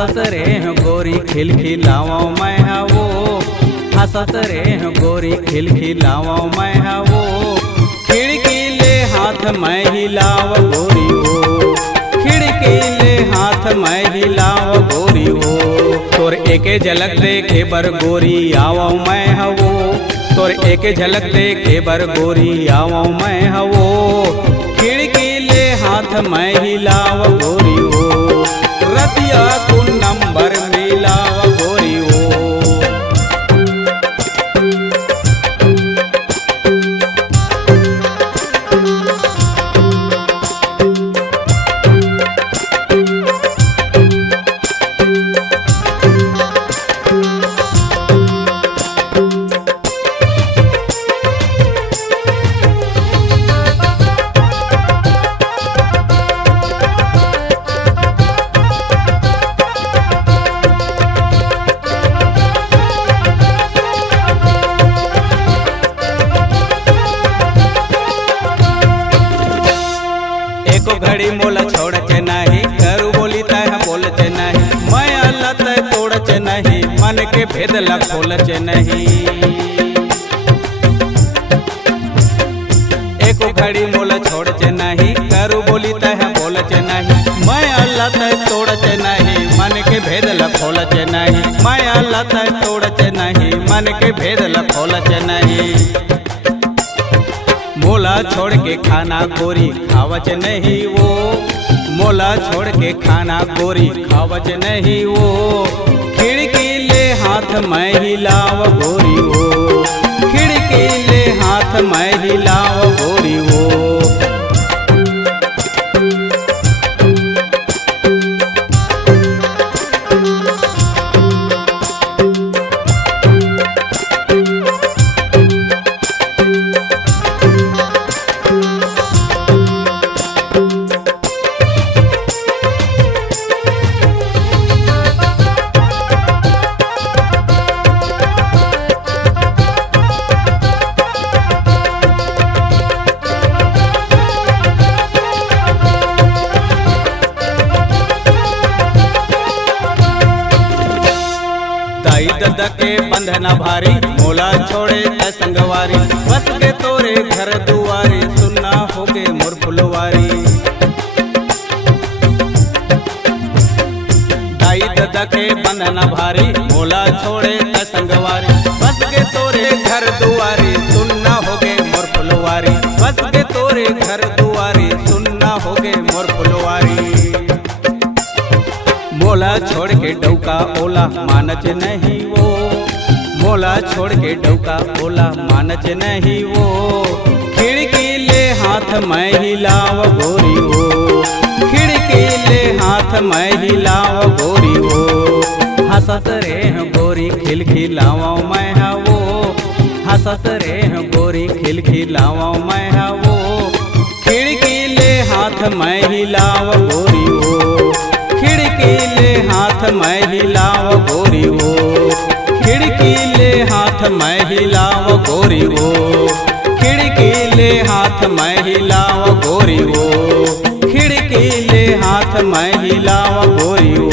हंसत रे गोरी खिलखिलावा मैं हवो, हंसत रे गोरी खिलखिलावा मैं हवो। खिड़की ले हाथ मैं हिलाव गोरी हो, खिड़की ले हाथ मैं हिलाव गोरी हो। तोर एके झलक देखे बर गोरी आवो मैं हवो, तोर एके झलक देखे बर गोरी आवो मैं हवो। खिड़की ले हाथ मैं हिलाव गोरी हो, रतिया तू नंबर मिलाव गोरी हो। एको घड़ी मोला छोड़चे नहीं, करू बोली तय बोलचे नहीं। मैं अल्लाह तय तोड़चे नहीं, मन के भेद ला खोलचे नहीं। एको घड़ी मोला छोड़चे नहीं, करू बोली तय बोलचे नहीं। मैं अल्लाह तय तोड़चे नहीं, मन के भेद ला खोलचे नहीं। मैं अल्लाह तय तोड़चे नहीं, मन के भेद ला खोलचे नहीं। मोला छोड़ के खाना गोरी खावच नहीं वो, मोला छोड़ के खाना गोरी खावच नहीं वो। खिड़की ले हाथ मैं हिलाव गोरी हो, खिड़की ले हाथ मैं हिलाव गोरी हो। दाई ददा के बंधना भारी, मोला छोड़े त संगवारी। बस के तोरे घर दुआरे, सुनना होगे मोर फुलवारी। दाई ददा के बंधना भारी, मोला छोड़े त संगवारी। बस के तोरे घर दुआरे, सुनना होगे मोर फुलवारी। बस के तोरे घर दुआरे, सुनना होगे मोर फुलवारी। मोला छोड़ के डौका ओला मानच नहीं वो, मोला छोड़ के डौका ओला मानच नहीं वो। खिड़की ले हाथ मैं हिलाव गोरी हो, खिड़की ले हाथ मैं हिलाव गोरी हो। हंसत रे गोरी खिलखिलावा मैं हवो, हंसत रे गोरी खिलखिलावा मैं हवो। खिड़की ले हाथ मैं हिलाव गोरी हो, खिड़की ले हाथ मैं हिलाव गोरी हो। खिड़की ले हाथ मैं हिलाव गोरी हो, खिड़की ले हाथ मैं हिलाव गोरी हो। खिड़की ले हाथ मैं हिलाव गोरी हो।